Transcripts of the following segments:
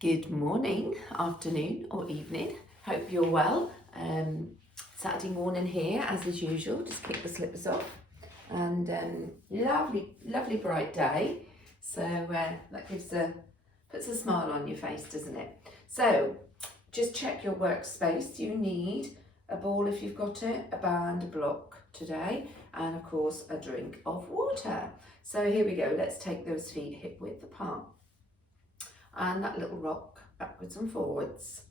Good morning, afternoon or evening. Hope you're well. Saturday morning here as is usual, just kick the slippers off and lovely bright day. So that puts a smile on your face, doesn't it? So just check your workspace. You need a ball if you've got it, a band, a block today, and of course a drink of water. So here we go, let's take those feet hip width apart. And that little rock backwards and forwards,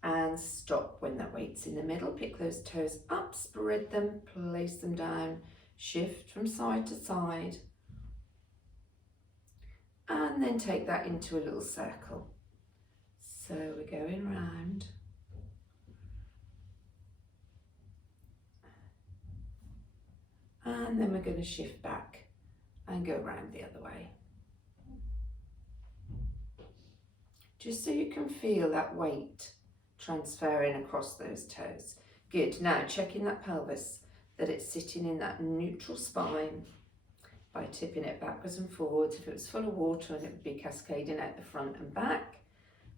and stop when that weight's in the middle. Pick those toes up, spread them, place them down, shift from side to side, and then take that into a little circle. So we're going round, and then we're going to shift back and go round the other way. Just so you can feel that weight transferring across those toes. Good. Now checking that pelvis, that it's sitting in that neutral spine by tipping it backwards and forwards. If it was full of water, and it would be cascading out the front and back.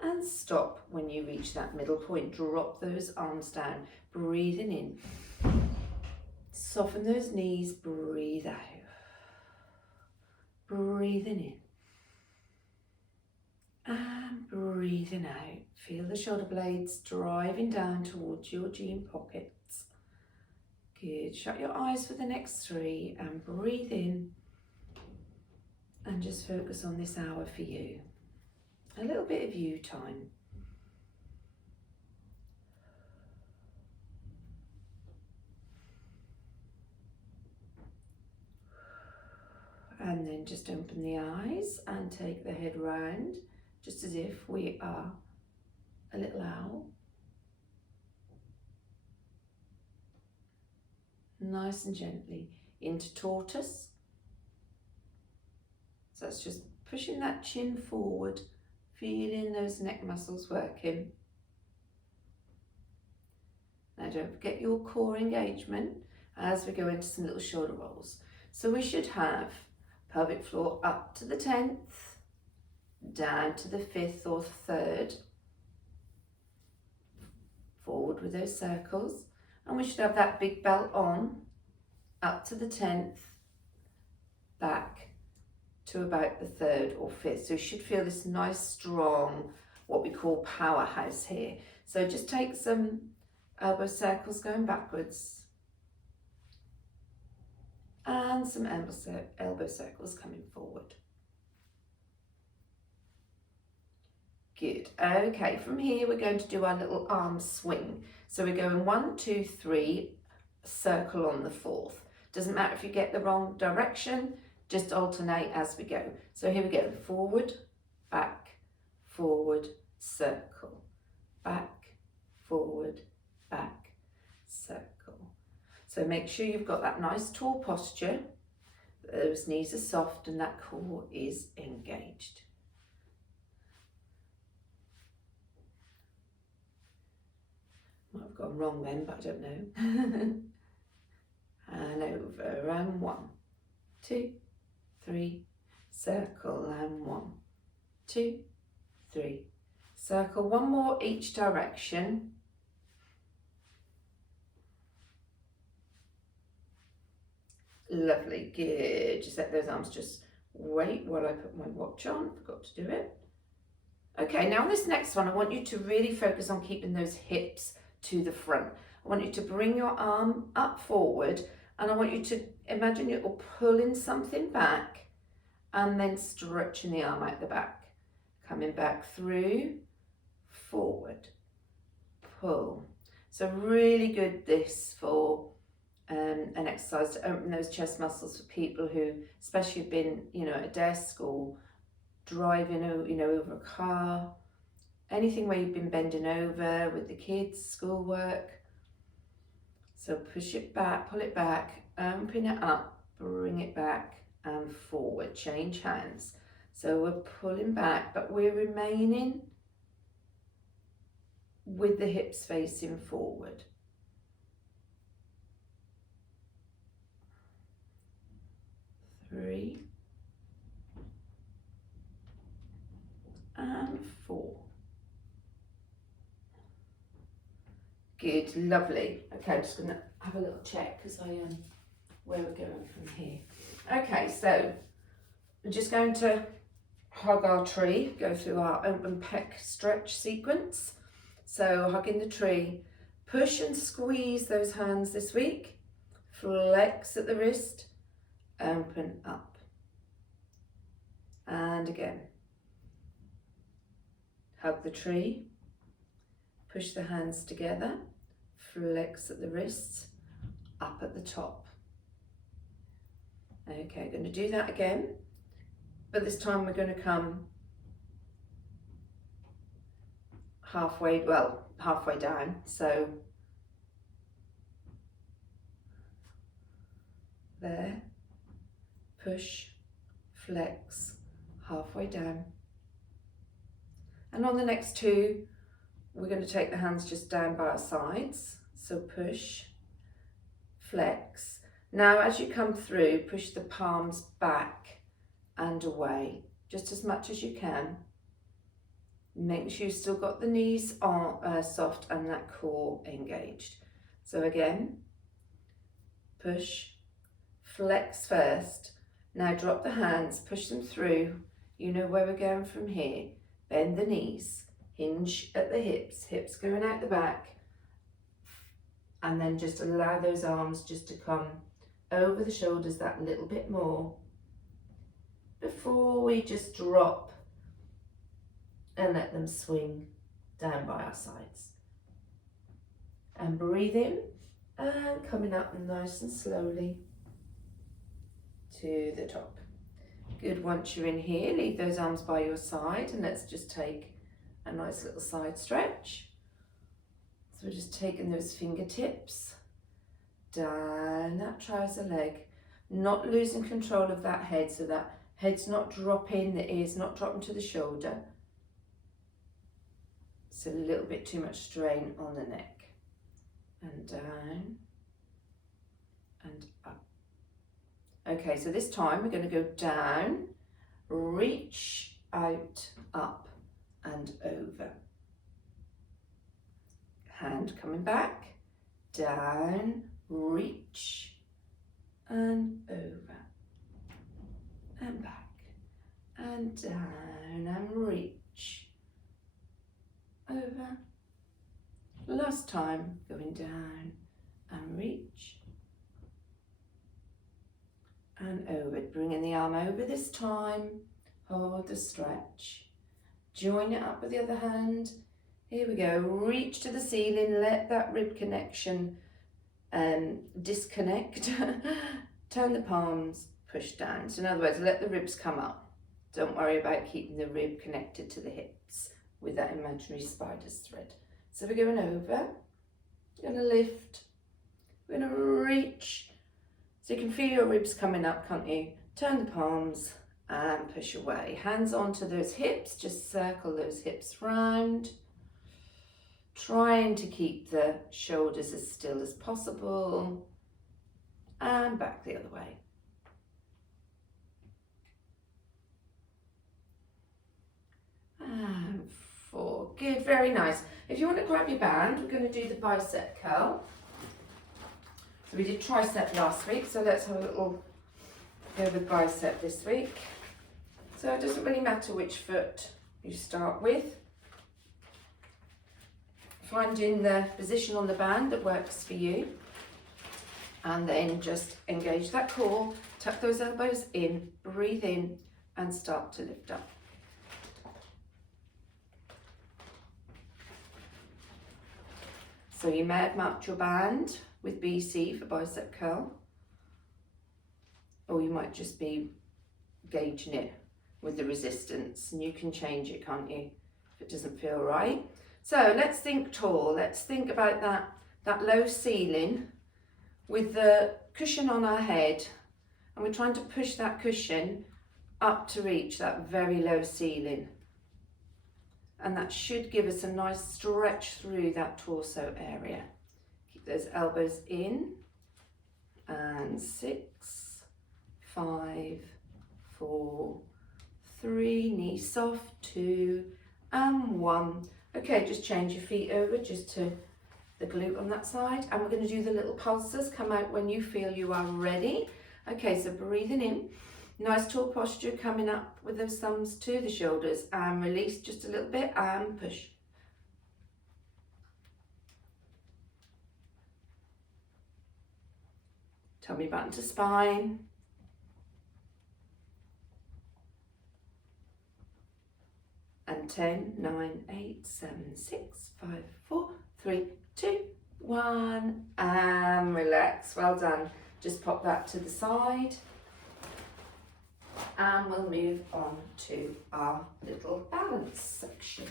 And stop when you reach that middle point. Drop those arms down, breathing in. Soften those knees, breathe out. Breathing in. And breathing out. Feel the shoulder blades driving down towards your jean pockets. Good. Shut your eyes for the next 3 and breathe in. And just focus on this hour for you. A little bit of you time. And then just open the eyes and take the head round, just as if we are a little owl. Nice and gently into tortoise. So that's just pushing that chin forward, feeling those neck muscles working. Now don't forget your core engagement as we go into some little shoulder rolls. So we should have pelvic floor up to the 10th, down to the 5th or 3rd, forward with those circles, and we should have that big belt on, up to the 10th, back to about the 3rd or 5th. So you should feel this nice strong, what we call powerhouse here. So just take some elbow circles going backwards, and some elbow circles coming forward. Good. Okay, from here we're going to do our little arm swing. So we're going 1, 2, 3, circle on the 4th. Doesn't matter if you get the wrong direction, just alternate as we go. So here we go, forward, circle, back, forward, back, circle. So make sure you've got that nice tall posture, those knees are soft and that core is engaged. Might have gone wrong then, but I don't know. And over, and 1, 2, 3, circle, and 1, 2, 3, circle. One more each direction. Lovely, good. Just let those arms just wait while I put my watch on. Forgot to do it. Okay, now on this next one, I want you to really focus on keeping those hips to the front. I want you to bring your arm up forward, and I want you to imagine you're pulling something back and then stretching the arm out the back. Coming back through, forward, pull. So really good this for an exercise to open those chest muscles for people who especially have been, at a desk or driving, over a car, anything where you've been bending over with the kids, schoolwork. So push it back, pull it back, open it up, bring it back and forward, change hands. So we're pulling back, but we're remaining with the hips facing forward. 3, Good, lovely. Okay, I'm just gonna have a little check because where we're going from here. Okay, so we're just going to hug our tree, go through our open pec stretch sequence. So hugging the tree, push and squeeze those hands this week, flex at the wrist, open up. And again, hug the tree, push the hands together, flex at the wrists, up at the top. Okay, going to do that again, but this time we're going to come halfway down. So there, push, flex, halfway down. And on the next two, we're going to take the hands just down by our sides. So push, flex. Now as you come through, push the palms back and away, just as much as you can. Make sure you've still got the knees soft and that core engaged. So again, push, flex first. Now drop the hands, push them through. You know where we're going from here. Bend the knees, hinge at the hips going out the back. And then just allow those arms just to come over the shoulders that little bit more before we just drop and let them swing down by our sides. And breathe in and coming up nice and slowly to the top. Good, once you're in here, leave those arms by your side and let's just take a nice little side stretch. So we're just taking those fingertips down that trouser leg, not losing control of that head, so that head's not dropping, the ear's not dropping to the shoulder. It's a little bit too much strain on the neck. And down and up. Okay, so this time we're going to go down, reach out, up and over. Hand coming back, down, reach and over and back and down and reach over. Last time, going down and reach and over. Bringing the arm over this time, hold the stretch, join it up with the other hand. Here we go, reach to the ceiling, let that rib connection disconnect. Turn the palms, push down. So in other words, let the ribs come up. Don't worry about keeping the rib connected to the hips with that imaginary spider's thread. So we're going over, we're going to lift, we're going to reach. So you can feel your ribs coming up, can't you? Turn the palms and push away. Hands onto those hips, just circle those hips round. Trying to keep the shoulders as still as possible. And back the other way. And 4. Good, very nice. If you want to grab your band, we're going to do the bicep curl. So we did tricep last week, so let's have a little go with bicep this week. So it doesn't really matter which foot you start with. Finding the position on the band that works for you. And then just engage that core, tuck those elbows in, breathe in and start to lift up. So you may have marked your band with BC for bicep curl, or you might just be gauging it with the resistance, and you can change it, can't you, if it doesn't feel right. So let's think tall. Let's think about that low ceiling with the cushion on our head, and we're trying to push that cushion up to reach that very low ceiling. And that should give us a nice stretch through that torso area. Keep those elbows in. And 6, 5, 4, 3, knees soft, 2 and 1. Okay, just change your feet over just to the glute on that side, and we're going to do the little pulses. Come out when you feel you are ready. Okay, so breathing in, nice tall posture, coming up with those thumbs to the shoulders, and release just a little bit and push. Tummy button to spine. And 10, 9, 8, 7, 6, 5, 4, 3, 2, 1, and relax. Well done. Just pop that to the side. And we'll move on to our little balance section.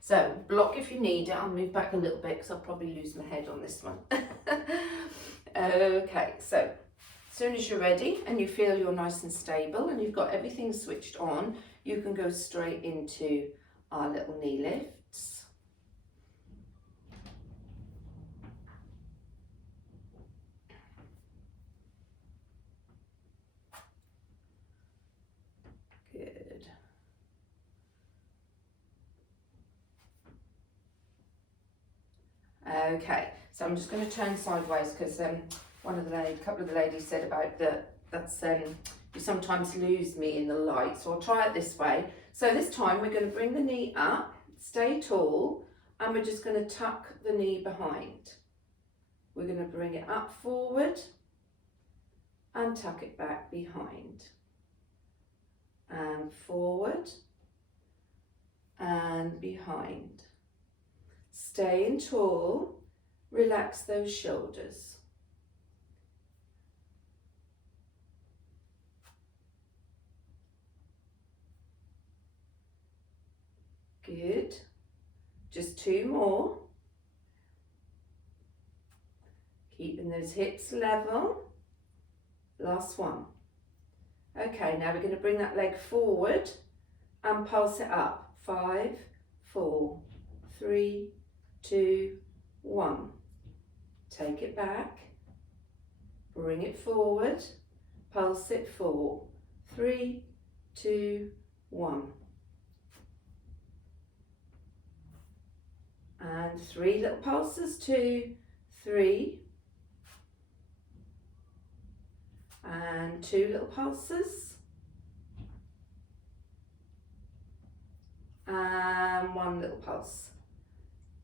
So block if you need it. I'll move back a little bit because I'll probably lose my head on this one. Okay, so as soon as you're ready and you feel you're nice and stable and you've got everything switched on, you can go straight into our little knee lifts. Good. Okay, so I'm just going to turn sideways because a couple of the ladies said about that's you sometimes lose me in the light, so I'll try it this way. So this time we're going to bring the knee up, stay tall, and we're just going to tuck the knee behind. We're going to bring it up forward and tuck it back behind. And forward and behind. Staying tall, relax those shoulders. Good. Just 2 more. Keeping those hips level. Last one. Okay, now we're going to bring that leg forward and pulse it up. 5, 4, 3, 2, 1. Take it back. Bring it forward. Pulse it. 4, 3, 2, 1. And 3 little pulses, 2, 3, and 2 little pulses, and 1 little pulse.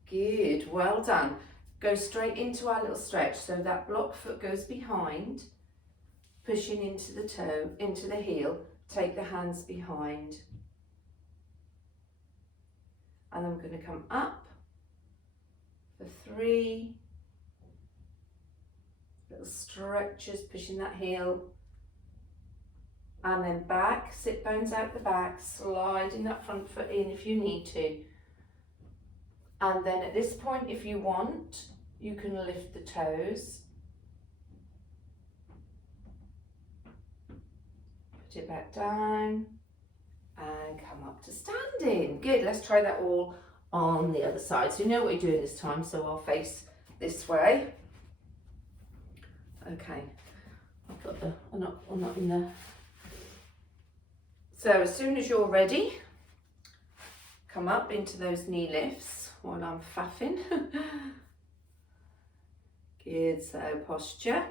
Good, well done. Go straight into our little stretch. So that block foot goes behind, pushing into the toe, into the heel. Take the hands behind. And then we're going to come up. For 3 little stretches, pushing that heel, and then back, sit bones out the back, sliding that front foot in if you need to. And then at this point, if you want, you can lift the toes, put it back down, and come up to standing. Good, let's try that all on the other side. So you know what you're doing this time, so I'll face this way. Okay, I've got the, I'm not in there. So as soon as you're ready, come up into those knee lifts while I'm faffing. Good, so posture,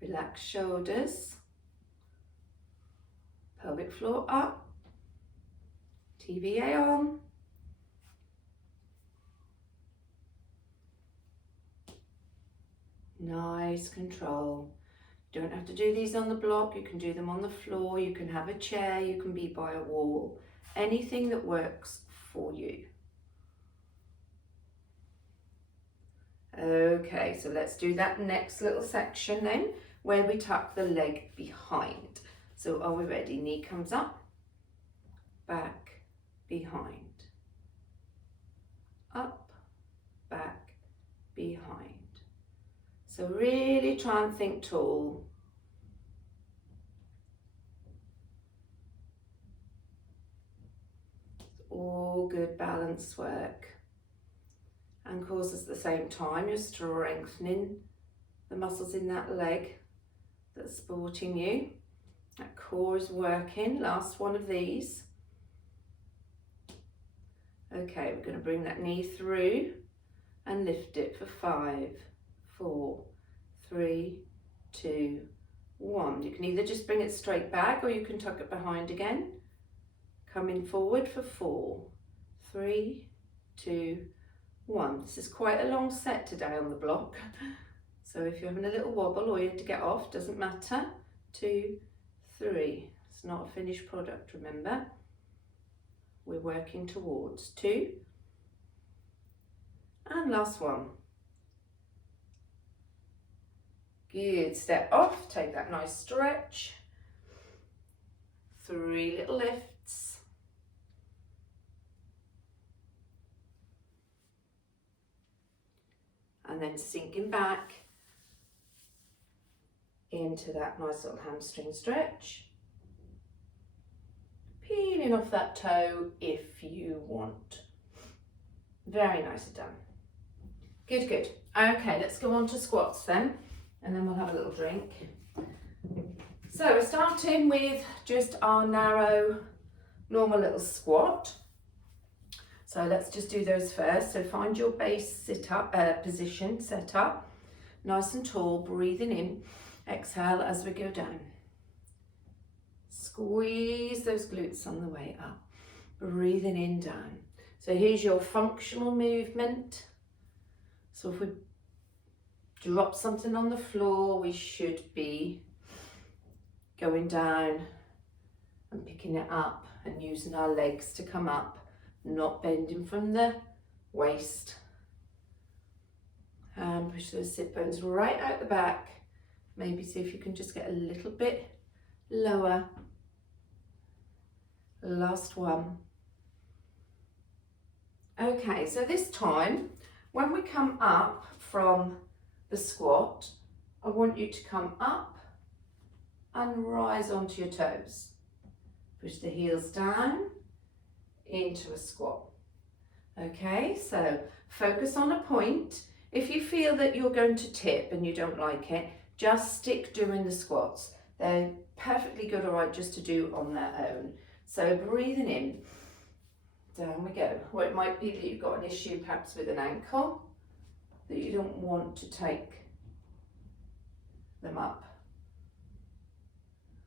relax shoulders, pelvic floor up, TVA on. Nice control. You don't have to do these on the block, you can do them on the floor, you can have a chair, you can be by a wall. Anything that works for you. Okay, so let's do that next little section then, where we tuck the leg behind. So are we ready? Knee comes up, back, behind. Up, back, behind. So really try and think tall. It's all good balance work. And of course, at the same time, you're strengthening the muscles in that leg that's supporting you. That core is working. Last one of these. Okay, we're going to bring that knee through and lift it for 5, 4, 3, 2, 1. You can either just bring it straight back or you can tuck it behind again. Coming forward for 4, 3, 2, 1. This is quite a long set today on the block. So if you're having a little wobble or you have to get off, doesn't matter. 2, 3. It's not a finished product, remember. We're working towards 2. And last one. Good, step off, take that nice stretch. 3 little lifts. And then sinking back into that nice little hamstring stretch. Peeling off that toe if you want. Very nicely done. Good, good. Okay, let's go on to squats then, and then we'll have a little drink. So we're starting with just our narrow, normal little squat. So let's just do those first. So find your base sit up position, set up, nice and tall, breathing in. Exhale as we go down. Squeeze those glutes on the way up. Breathing in, down. So here's your functional movement. So if we drop something on the floor, we should be going down and picking it up and using our legs to come up, not bending from the waist. And push those sit bones right out the back. Maybe see if you can just get a little bit lower. Last one. Okay, so this time, when we come up from the squat, I want you to come up and rise onto your toes. Push the heels down into a squat. Okay, so focus on a point. If you feel that you're going to tip and you don't like it, just stick doing the squats. They're perfectly good, all right, just to do on their own. So breathing in, down we go. Or it might be that you've got an issue perhaps with an ankle, that you don't want to take them up.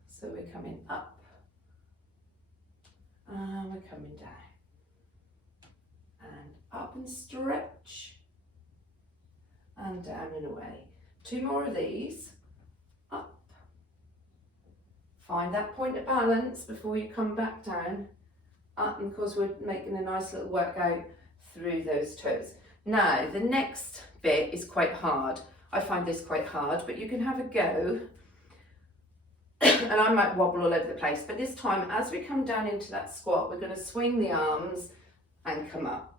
So we're coming up and we're coming down. And up and stretch and down and away. 2 more of these. Up. Find that point of balance before you come back down. Up, and of course we're making a nice little workout through those toes. Now the next bit is quite hard. I find this quite hard, but you can have a go. And I might wobble all over the place, but this time as we come down into that squat, we're going to swing the arms and come up.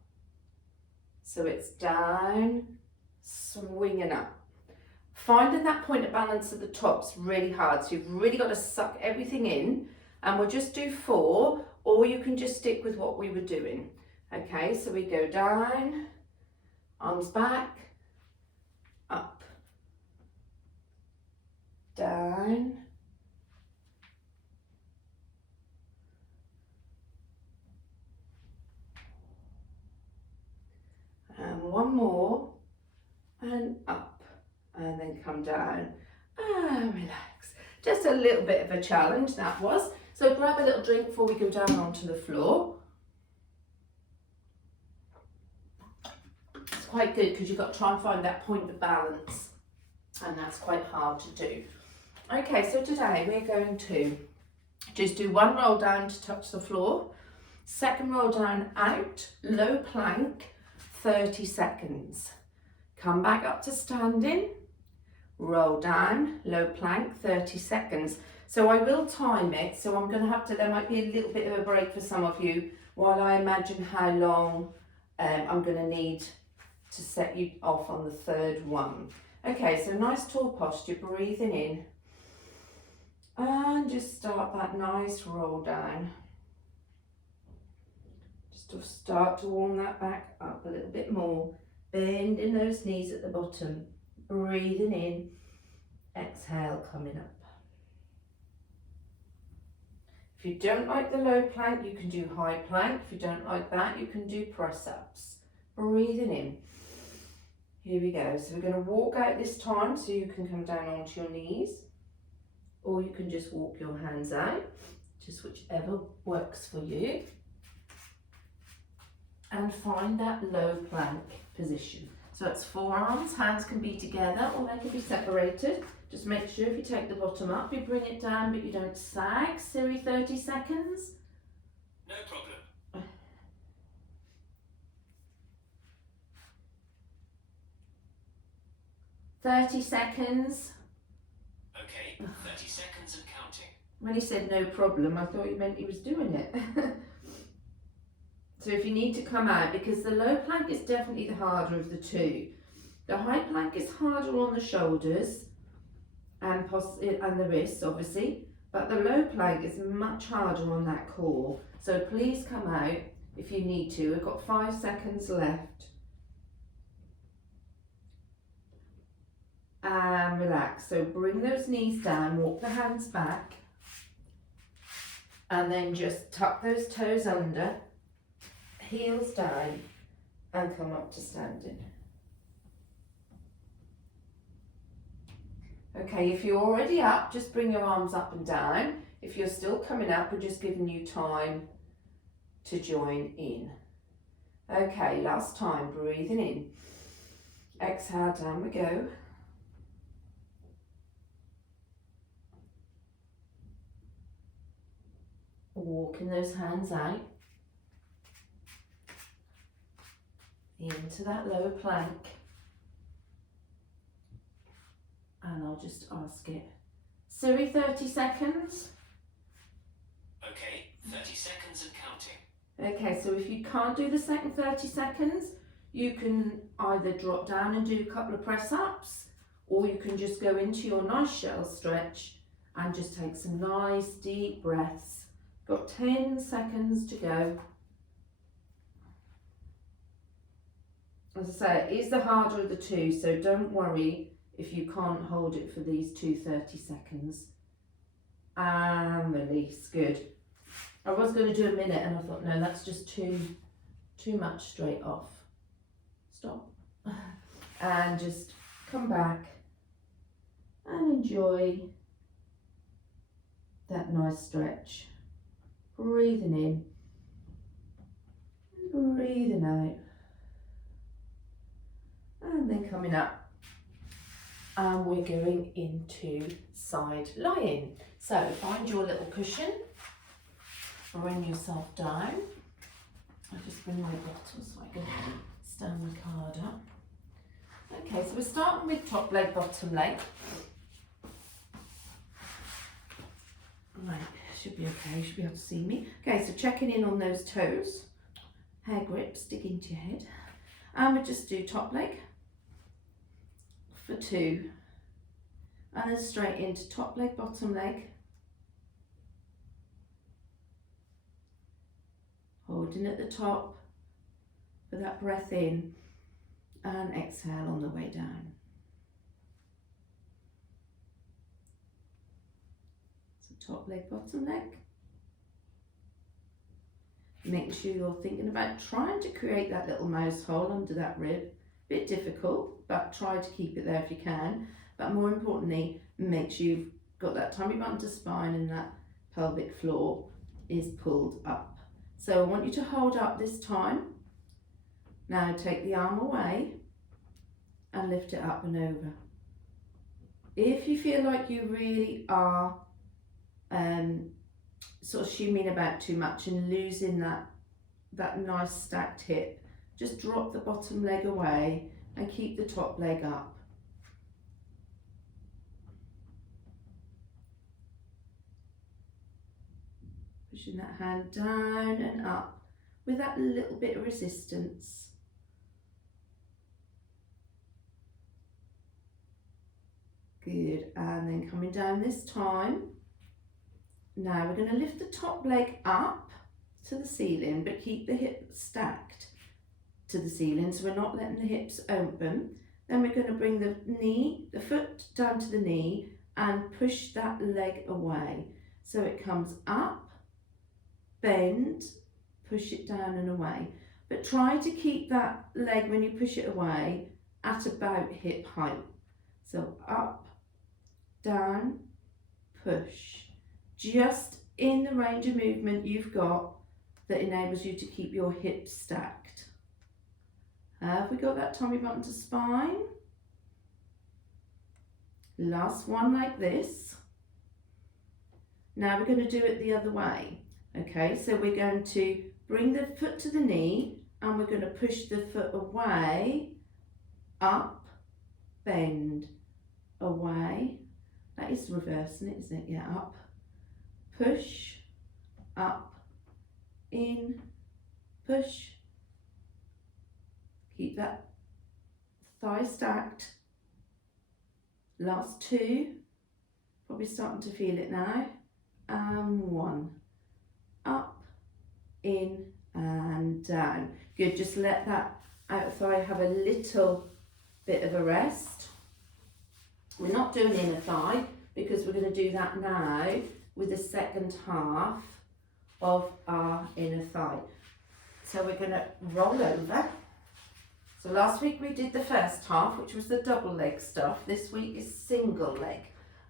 So it's down, swinging up. Finding that point of balance at the top's really hard, so you've really got to suck everything in, and we'll just do 4, or you can just stick with what we were doing. Okay, so we go down, arms back, up, down, and one more, and up. And then come down and relax. Just a little bit of a challenge that was. So grab a little drink before we go down onto the floor. It's quite good because you've got to try and find that point of balance, and that's quite hard to do. Okay, so today we're going to just do 1 roll down to touch the floor, 2nd roll down out, low plank, 30 seconds. Come back up to standing. Roll down, low plank, 30 seconds. So I will time it, so I'm going to have to, there might be a little bit of a break for some of you while I imagine how long I'm going to need to set you off on the 3rd one. Okay, so nice tall posture, breathing in. And just start that nice roll down. Just to start to warm that back up a little bit more. Bending those knees at the bottom. Breathing in, exhale, coming up. If you don't like the low plank, you can do high plank. If you don't like that, you can do press ups. Breathing in, Here we go. So we're going to walk out this time, so you can come down onto your knees, or you can just walk your hands out, just whichever works for you. And find that low plank position. So it's forearms, hands can be together or they can be separated. Just make sure if you take the bottom up, you bring it down but you don't sag. Siri, 30 seconds. No problem. 30 seconds. Okay, 30 seconds and counting. When he said no problem, I thought he meant he was doing it. So if you need to come out, because the low plank is definitely the harder of the two. The high plank is harder on the shoulders and the wrists, obviously, but the low plank is much harder on that core. So please come out if you need to. We've got 5 seconds left. And relax. So bring those knees down, walk the hands back, and then just tuck those toes under, heels down, and come up to standing. Okay, if you're already up, just bring your arms up and down. If you're still coming up, we're just giving you time to join in. Okay, last time, breathing in. Exhale, down we go. Walking those hands out into that lower plank, and I'll just ask it. Siri, 30 seconds. Okay, 30 seconds and counting. Okay, so if you can't do the second 30 seconds, you can either drop down and do a couple of press ups, or you can just go into your nice shell stretch and just take some nice deep breaths. Got 10 seconds to go. As I say, it is the harder of the two, so don't worry if you can't hold it for these 30 seconds. And release, good. I was going to do a minute and I thought, no, that's just too much straight off. Stop. And just come back and enjoy that nice stretch. Breathing in, breathing out. And then coming up, and we're going into side lying. So find your little cushion, bring yourself down. I'll just bring my bottle so I can stand my card up. Okay, so we're starting with top leg, bottom leg. Right, should be okay, you should be able to see me. Okay, so checking in on those toes, hair grips, dig into your head. And we just do top leg for 2, and then straight into top leg, bottom leg, holding at the top for that breath in, and exhale on the way down. So top leg, bottom leg. Make sure you're thinking about trying to create that little mouse hole under that rib. Bit difficult, but try to keep it there if you can. But more importantly, make sure you've got that tummy button to spine and that pelvic floor is pulled up. So I want you to hold up this time. Now take the arm away and lift it up and over. If you feel like you really are sort of shimmying about too much and losing that nice stacked hip, just drop the bottom leg away and keep the top leg up. Pushing that hand down and up with that little bit of resistance. Good, and then coming down this time. Now we're going to lift the top leg up to the ceiling, but keep the hips stacked to the ceiling, so we're not letting the hips open. Then we're going to bring the foot down to the knee and push that leg away. So it comes up, bend, push it down and away. But try to keep that leg, when you push it away, at about hip height. So up, down, push. Just in the range of movement you've got that enables you to keep your hips stacked. Have we got that tummy button to spine? Last one like this. Now we're going to do it the other way. Okay, so we're going to bring the foot to the knee and we're going to push the foot away, up, bend, away. That is reversing it, isn't it? Yeah, up, push, up, in, push. Keep that thigh stacked. Last two, probably starting to feel it now. And one, up, in and down. Good, just let that outer thigh have a little bit of a rest. We're not doing inner thigh because we're going to do that now with the second half of our inner thigh. So we're going to roll over. So last week we did the first half, which was the double leg stuff. This week is single leg.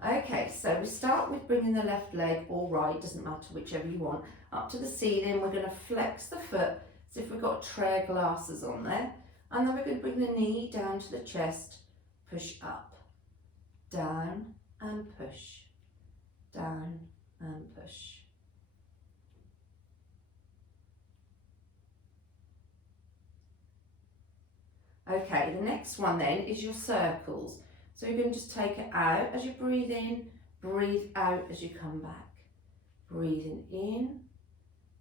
Okay, so we start with bringing the left leg, or right, doesn't matter, whichever you want, up to the ceiling. We're going to flex the foot as if we've got tray glasses on there. And then we're going to bring the knee down to the chest, push up, down and push, down and push. Okay, the next one then is your circles. So you're going to just take it out as you breathe in, breathe out as you come back. Breathing in,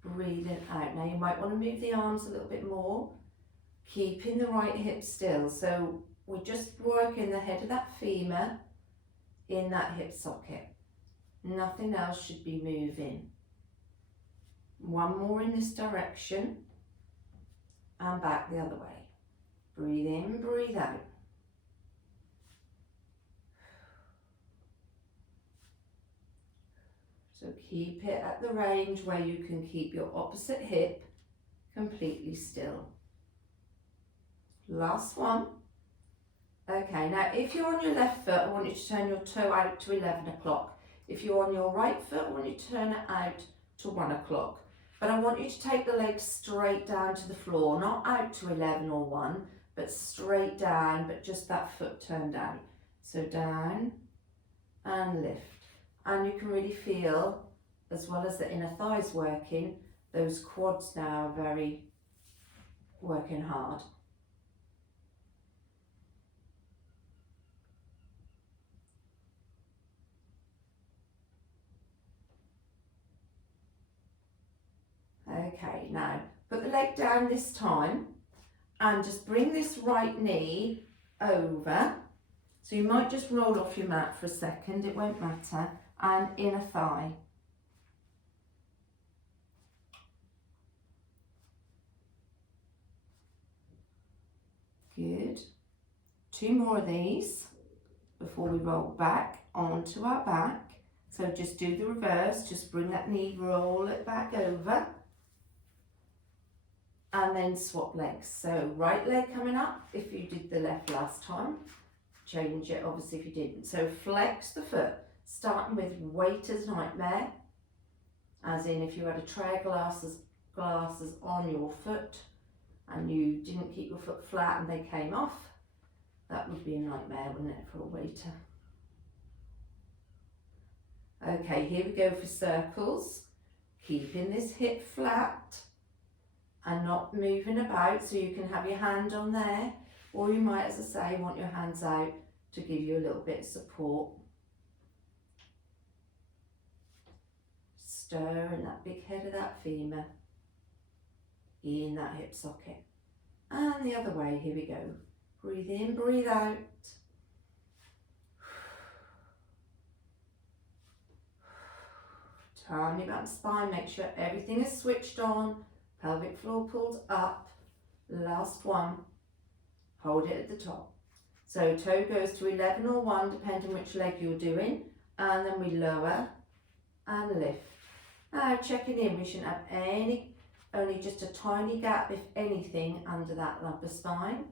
breathing out. Now you might want to move the arms a little bit more, keeping the right hip still. So we're just working the head of that femur in that hip socket. Nothing else should be moving. One more in this direction and back the other way. Breathe in, breathe out. So keep it at the range where you can keep your opposite hip completely still. Last one. Okay, now if you're on your left foot, I want you to turn your toe out to 11 o'clock. If you're on your right foot, I want you to turn it out to 1 o'clock. But I want you to take the legs straight down to the floor, not out to 11 or 1, but straight down, but just that foot turned out. So down and lift. And you can really feel, as well as the inner thighs working, those quads now are very working hard. Okay, now put the leg down this time and just bring this right knee over. So you might just roll off your mat for a second, it won't matter. And inner thigh. Good. Two more of these before we roll back onto our back. So just do the reverse, just bring that knee, roll it back over. And then swap legs. So right leg coming up if you did the left last time. Change it obviously if you didn't. So flex the foot. Starting with weight as nightmare, as in if you had a tray of glasses on your foot and you didn't keep your foot flat and they came off, that would be a nightmare, wouldn't it, for a waiter? Okay, here we go for circles. Keeping this hip flat and not moving about, so you can have your hand on there, or you might, as I say, want your hands out to give you a little bit of support. Stir in that big head of that femur, in that hip socket. And the other way, here we go. Breathe in, breathe out. Turn your back spine, make sure everything is switched on. Pelvic floor pulled up. Last one. Hold it at the top. So toe goes to 11 or 1, depending which leg you're doing. And then we lower and lift. Now checking in, we shouldn't have only just a tiny gap, if anything, under that lumbar spine.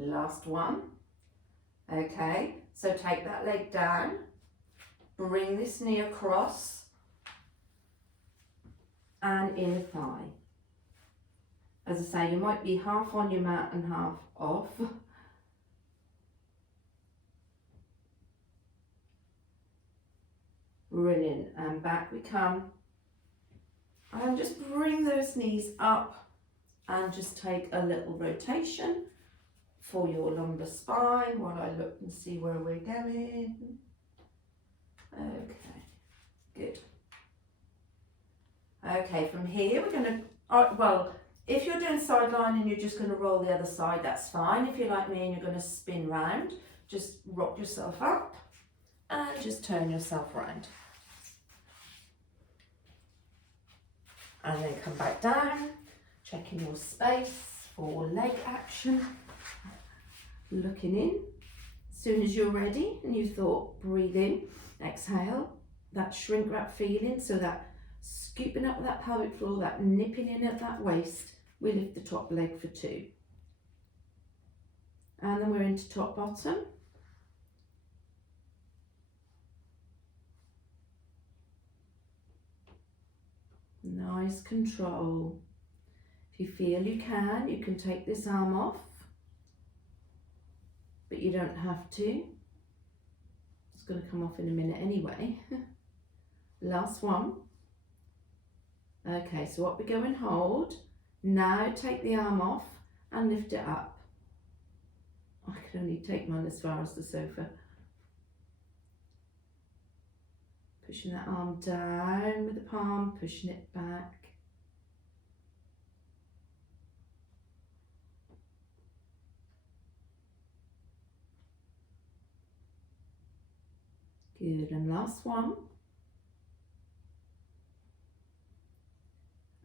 Last one. Okay, so take that leg down, bring this knee across and inner thigh. As I say, you might be half on your mat and half off. Brilliant, and back we come. And just bring those knees up and just take a little rotation for your lumbar spine while I look and see where we're going. Okay, good. Okay, from here we're going to, well, if you're doing sideline and you're just going to roll the other side, that's fine. If you're like me and you're going to spin round, just rock yourself up and just turn yourself round. And then come back down, checking your space for leg action. Looking in. As soon as you're ready and you thought, breathe in, exhale, that shrink wrap feeling, so that scooping up that pelvic floor, that nipping in at that waist, we lift the top leg for 2. And then we're into top bottom. Nice control. If you feel you can take this arm off, but you don't have to. It's going to come off in a minute anyway. Last one. Okay, so up we go and hold. Now take the arm off and lift it up. I can only take mine as far as the sofa. Pushing that arm down with the palm, pushing it back. Good, and last one.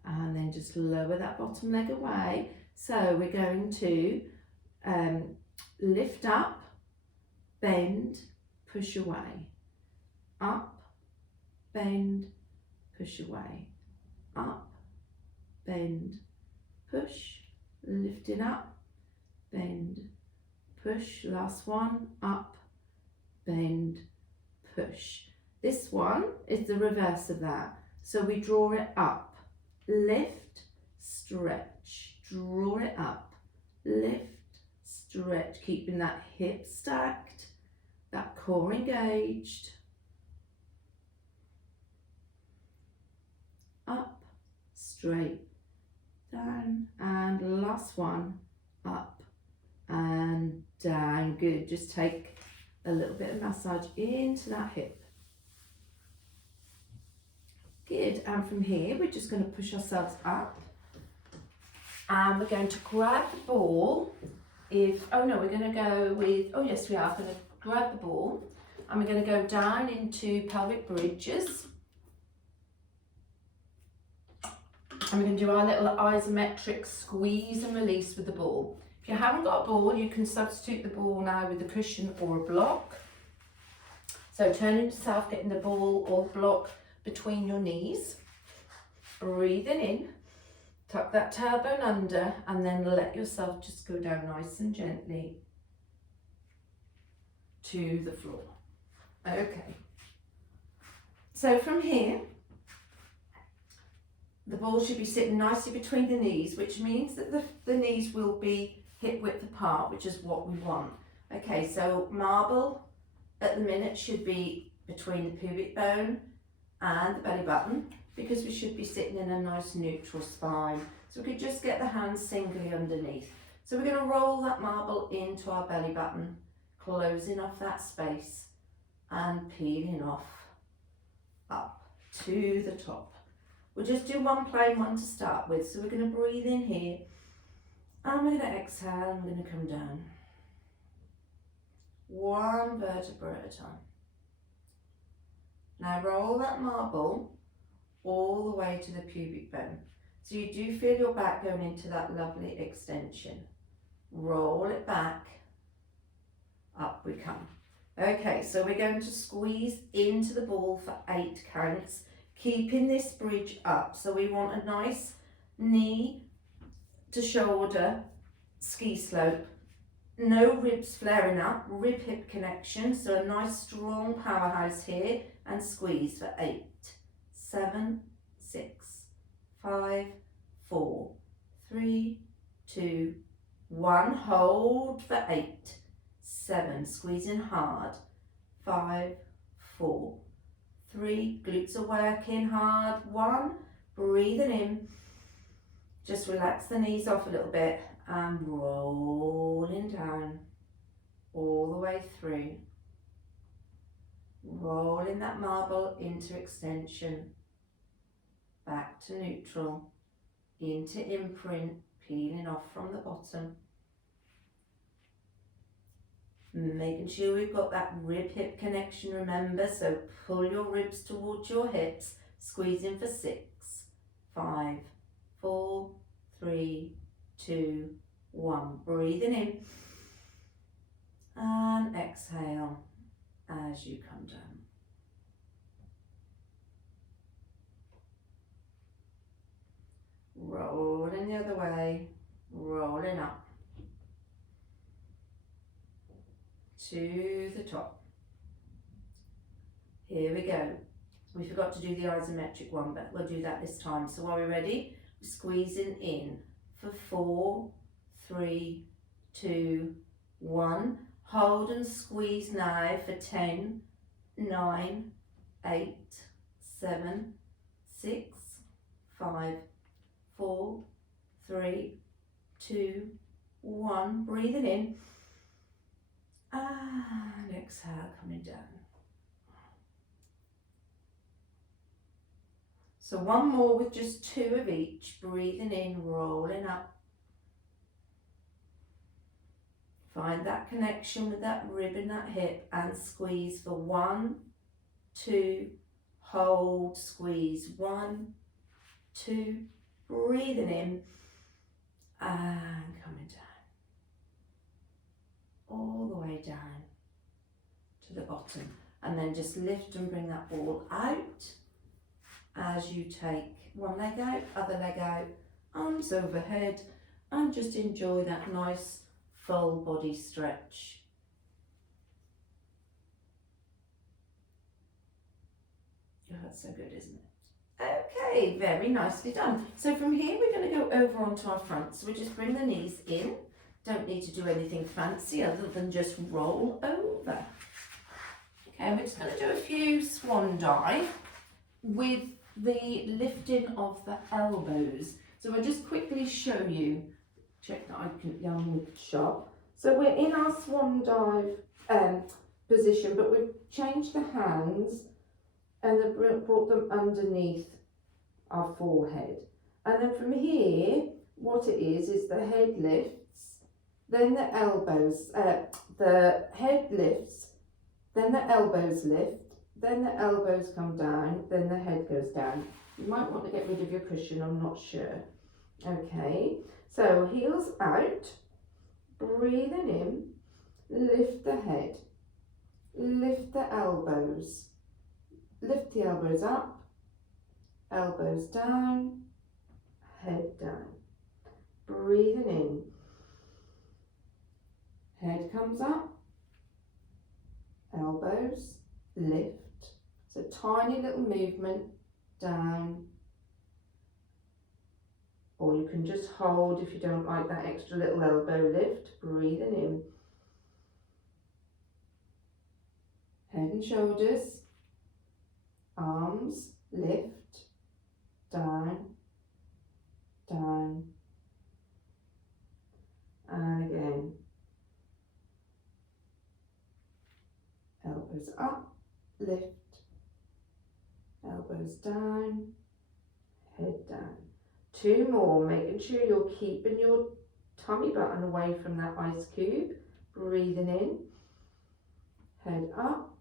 And then just lower that bottom leg away. So we're going to lift up, bend, push away. Up, bend, push away. Up, bend, push, lifting up, bend, push. Last one, up, bend, push. This one is the reverse of that. So we draw it up, lift, stretch, draw it up, lift, stretch, keeping that hip stacked, that core engaged. Up, straight, down, and last one, up and down. Good, just take a little bit of massage into that hip. Good, and from here we're just going to push ourselves up and we're going to grab the ball. We're going to go with, oh yes we are, going to grab the ball and we're going to go down into pelvic bridges. And we're going to do our little isometric squeeze and release with the ball. If you haven't got a ball, you can substitute the ball now with a cushion or a block. So turning yourself, getting the ball or block between your knees. Breathing in, tuck that tailbone under, and then let yourself just go down nice and gently to the floor. Okay. So from here, the ball should be sitting nicely between the knees, which means that the knees will be hip width apart, which is what we want. Okay, so marble at the minute should be between the pubic bone and the belly button, because we should be sitting in a nice neutral spine. So we could just get the hands singly underneath. So we're going to roll that marble into our belly button, closing off that space and peeling off up to the top. We'll just do one plain one to start with. So we're going to breathe in here and we're going to exhale and we're going to come down. One vertebra at a time. Now roll that marble all the way to the pubic bone. So you do feel your back going into that lovely extension. Roll it back, up we come. Okay, so we're going to squeeze into the ball for 8 counts, keeping this bridge up. So we want a nice knee to shoulder ski slope No ribs flaring up, rib hip connection, so a nice strong powerhouse here, and squeeze for 8, 7, 6, 5, 4, 3, 2, 1. Hold for 8, 7, squeezing hard, 5, 4, 3, glutes are working hard, 1, breathing in, just relax the knees off a little bit and rolling down all the way through, rolling that marble into extension, back to neutral, into imprint, peeling off from the bottom, making sure we've got that rib hip connection, remember, so pull your ribs towards your hips, squeezing for 6, 5, 4, 3, 2, 1. Breathing in and exhale as you come down. Rolling the other way, rolling up to the top. Here we go. We forgot to do the isometric one, but we'll do that this time. So are we ready? Squeezing in for 4, 3, 2, 1. Hold and squeeze now for 10, 9, 8, 7, 6, 5, 4, 3, 2, 1. Breathing in and exhale, coming down. So one more with just 2 of each. Breathing in, rolling up. Find that connection with that rib and that hip and squeeze for 1, 2, hold, squeeze, 1, 2, breathing in and coming down. All the way down to the bottom. And then just lift and bring that ball out as you take one leg out, other leg out, arms overhead, and just enjoy that nice full body stretch. Oh, that's so good, isn't it? Okay, very nicely done. So from here we're going to go over onto our front. So we just bring the knees in. Don't need to do anything fancy other than just roll over. Okay, we're just going to do a few swan dive with the lifting of the elbows. So I'll just quickly show you. Check that I can yarn with sharp. So we're in our swan dive position, but we've changed the hands and then brought them underneath our forehead. And then from here, what it is the head lifts, then the elbows, the head lifts, then the elbows lift, then the elbows come down, then the head goes down. You might want to get rid of your cushion, I'm not sure. Okay, so heels out, breathing in, lift the head, lift the elbows, lift the elbows up, elbows down, head down. Breathing in, head comes up, elbows, lift. So tiny little movement down, or you can just hold if you don't like that extra little elbow lift. Breathing in, head and shoulders, arms, lift, down, down, and again. Elbows up, lift, elbows down, head down. 2 more, making sure you're keeping your tummy button away from that ice cube. Breathing in, head up,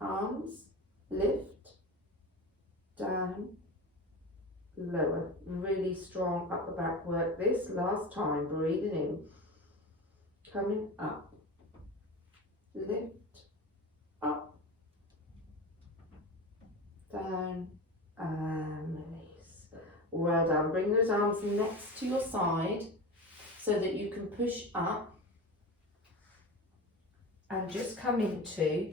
arms, lift, down, lower. Really strong upper back work this. Last time, breathing in, coming up, lift, up, down, and release. Well done. Bring those arms next to your side so that you can push up and just come into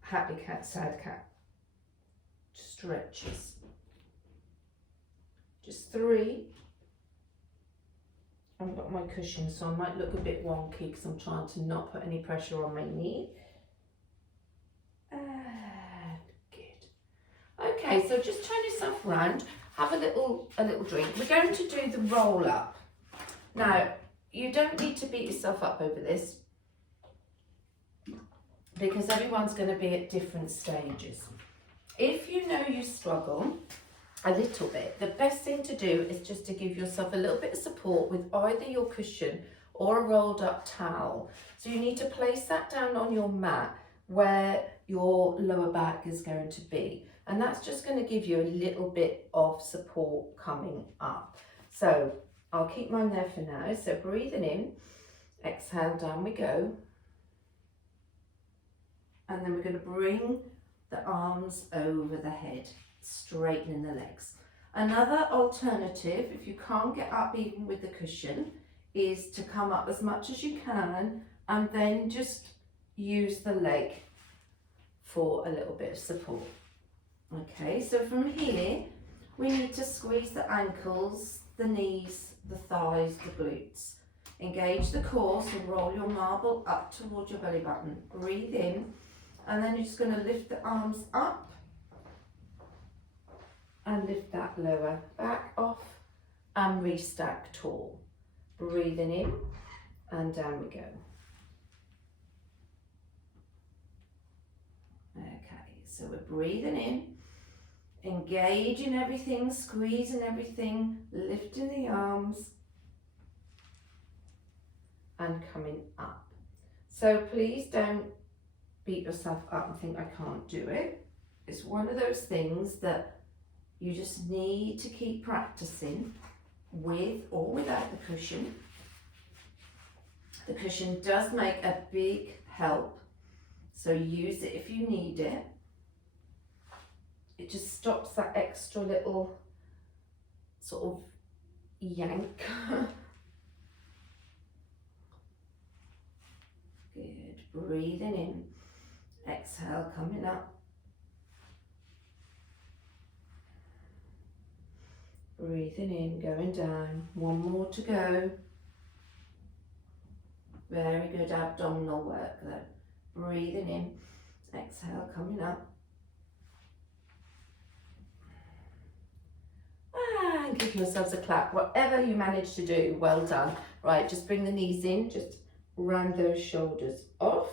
happy cat, sad cat. Stretches. Just 3. I've got my cushion, so I might look a bit wonky because I'm trying to not put any pressure on my knee. Good. Okay, so just turn yourself around, have a little drink. We're going to do the roll up. Now, you don't need to beat yourself up over this because everyone's going to be at different stages. If you know you struggle a little bit, the best thing to do is just to give yourself a little bit of support with either your cushion or a rolled up towel. So you need to place that down on your mat where your lower back is going to be. And that's just going to give you a little bit of support coming up. So I'll keep mine there for now. So breathing in, exhale, down we go. And then we're going to bring the arms over the head, straightening the legs. Another alternative, if you can't get up even with the cushion, is to come up as much as you can and then just use the leg for a little bit of support. Okay, so from here, we need to squeeze the ankles, the knees, the thighs, the glutes. Engage the core, so roll your marble up towards your belly button. Breathe in, and then you're just going to lift the arms up and lift that lower back off and restack tall. Breathing in and down we go. Okay, so we're breathing in, engaging everything, squeezing everything, lifting the arms and coming up. So please don't beat yourself up and think I can't do it. It's one of those things that you just need to keep practicing with or without the cushion. The cushion does make a big help, so use it if you need it. It just stops that extra little sort of yank. Good. Breathing in. Exhale, coming up. Breathing in, going down. One more to go. Very good abdominal work there. Breathing in. Exhale, coming up. And give yourselves a clap. Whatever you manage to do, well done. Right, just bring the knees in. Just round those shoulders off.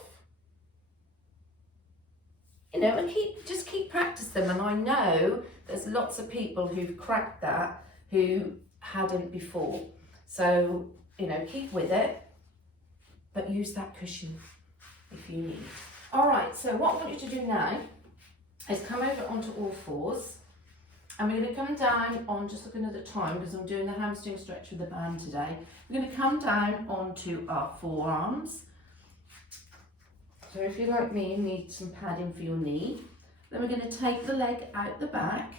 You know, and just keep practicing them. And I know there's lots of people who've cracked that who hadn't before. So, you know, keep with it, but use that cushion if you need. All right, so what I want you to do now is come over onto all fours. And we're going to come down on, just looking at the time because I'm doing the hamstring stretch with the band today. We're going to come down onto our forearms. So if you're like me and need some padding for your knee, then we're going to take the leg out the back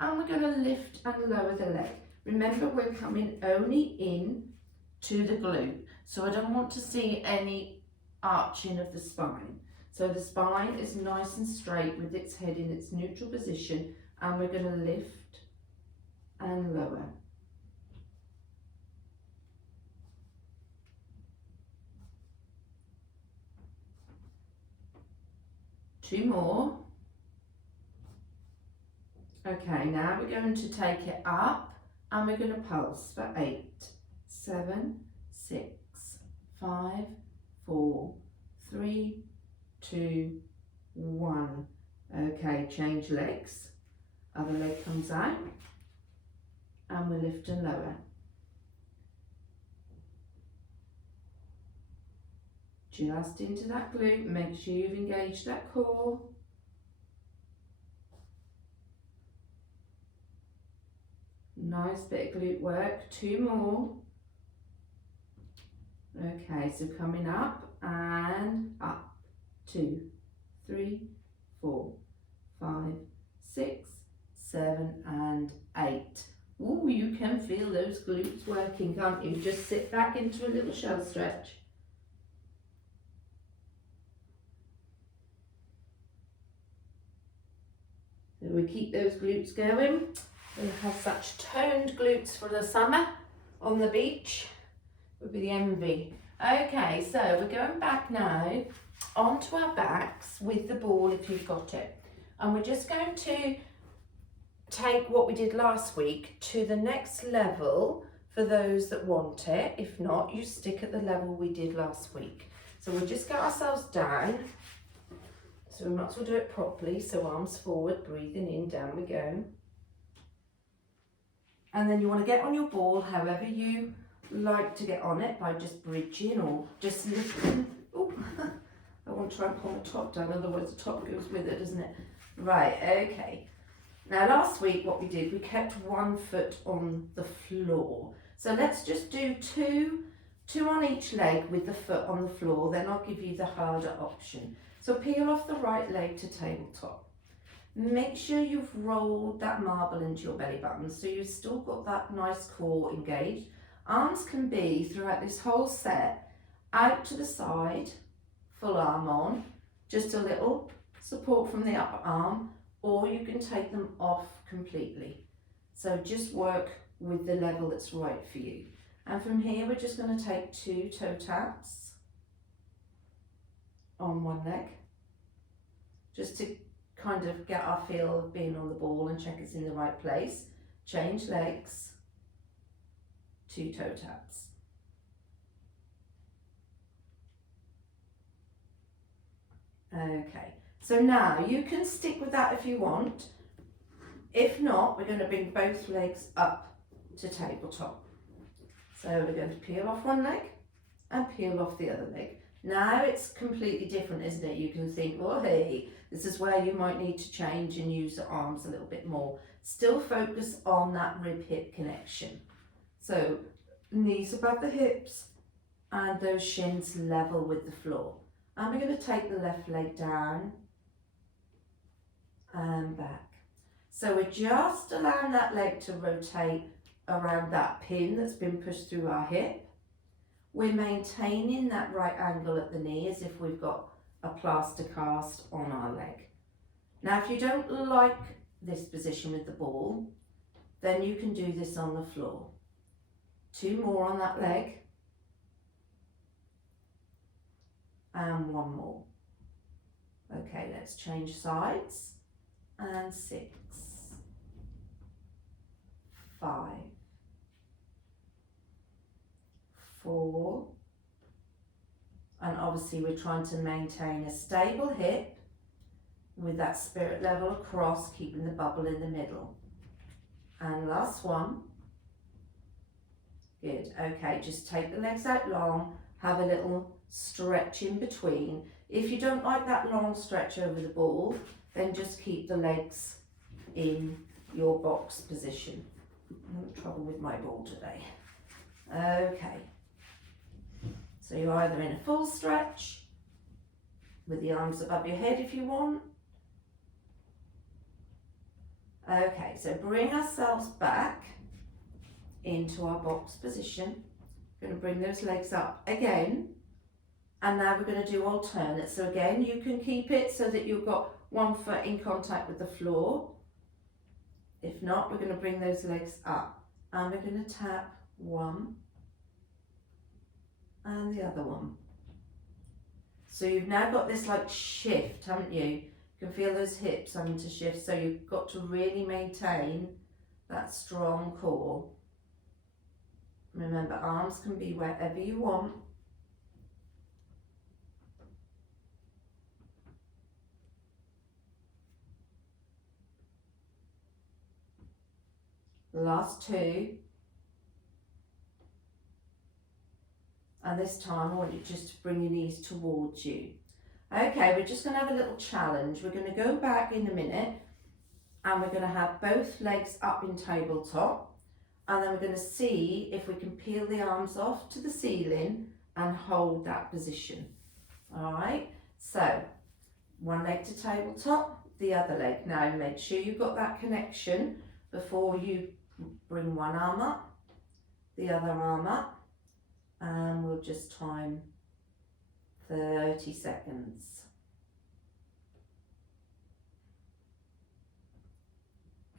and we're going to lift and lower the leg. Remember, we're coming only in to the glute. So I don't want to see any arching of the spine. So the spine is nice and straight with its head in its neutral position, and we're going to lift and lower. Two more. Okay, now we're going to take it up and we're going to pulse for 8, 7, 6, 5, 4, 3, 2, 1. Okay, change legs. Other leg comes out and we lift and lower. Just into that glute, make sure you've engaged that core. Nice bit of glute work, 2 more. Okay, so coming up and up. 2, 3, 4, 5, 6, 7 and 8. Ooh, you can feel those glutes working, can't you? Just sit back into a little shell stretch. we keep those glutes going. We have such toned glutes for the summer on the beach. Would be the envy. Okay, so we're going back now onto our backs with the ball if you've got it. And we're just going to take what we did last week to the next level for those that want it. If not, you stick at the level we did last week. So we'll just get ourselves down. So we might as well do it properly. So arms forward, breathing in, down we go. And then you want to get on your ball however you like to get on it, by just bridging or just lifting. Oh, I want to try and pull my top down, otherwise the top goes with it, doesn't it? Right, okay. Now last week what we did, we kept one foot on the floor. So let's just do two on each leg with the foot on the floor, then I'll give you the harder option. So peel off the right leg to tabletop. Make sure you've rolled that marble into your belly button so you've still got that nice core engaged. Arms can be, throughout this whole set, out to the side, full arm on, just a little support from the upper arm, or you can take them off completely. So just work with the level that's right for you. And from here, we're just going to take 2 toe taps on one leg, just to kind of get our feel of being on the ball and check it's in the right place. Change legs, 2 toe taps. Okay, so now you can stick with that if you want. If not, we're going to bring both legs up to tabletop. So we're going to peel off one leg and peel off the other leg. Now it's completely different, isn't it? You can think, oh hey, this is where you might need to change and use the arms a little bit more. Still focus on that rib-hip connection. So knees above the hips and those shins level with the floor. And we're going to take the left leg down and back. So we're just allowing that leg to rotate around that pin that's been pushed through our hip. We're maintaining that right angle at the knee as if we've got a plaster cast on our leg. Now, if you don't like this position with the ball, then you can do this on the floor. 2 more on that leg. And 1 more. Okay, let's change sides. And 6, 5, 4, and obviously we're trying to maintain a stable hip with that spirit level across, keeping the bubble in the middle. And last one. Good. Okay, just take the legs out long, have a little stretch in between. If you don't like that long stretch over the ball, then just keep the legs in your box position. I'm having trouble with my ball today. Okay. So you're either in a full stretch with the arms above your head if you want. Okay, so bring ourselves back into our box position. We're going to bring those legs up again. And now we're going to do alternates. So again, you can keep it so that you've got one foot in contact with the floor. If not, we're going to bring those legs up. And we're going to tap one and the other one. So you've now got this like shift, haven't you? You can feel those hips having to shift. So you've got to really maintain that strong core. Remember, arms can be wherever you want. Last 2. And this time I want you just to bring your knees towards you. Okay, we're just going to have a little challenge. We're going to go back in a minute and we're going to have both legs up in tabletop. And then we're going to see if we can peel the arms off to the ceiling and hold that position. All right, so one leg to tabletop, the other leg. Now make sure you've got that connection before you bring one arm up, the other arm up, and we'll just time 30 seconds.